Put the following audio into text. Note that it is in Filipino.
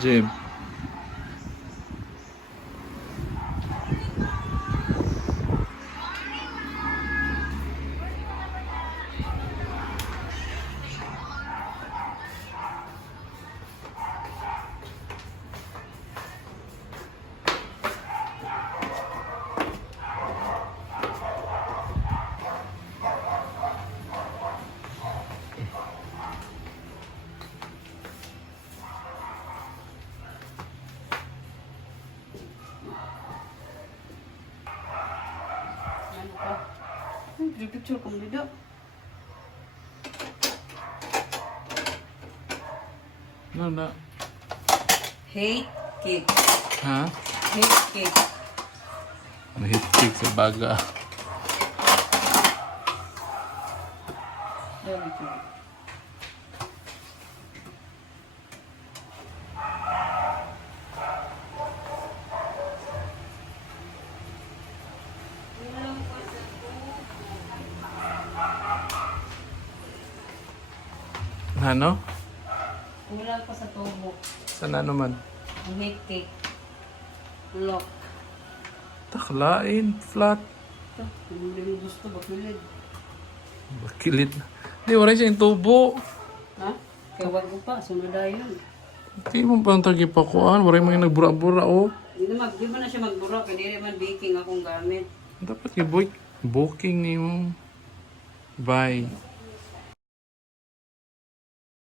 Jim. Picture ko dito. No, no. Hate cake. Ha? Hate cake. Mahigpig sa baga. Very good. Ano? Kulang pa sa tubo. Saan ano man? Ang hate cake. Lock. Taklain, flat. Ito, hindi mo gusto bakilid. Bakilit. Di, wala siya yung tubo. Ha? Kaya wag mo pa, sunod na yun. Di mo pa ang tagipakuan. Wala yung mga nagbura-bura, oh. Di ba na siya magbura, kaya di naman baking akong gamit. Dapat yung booking ni mo. Bye.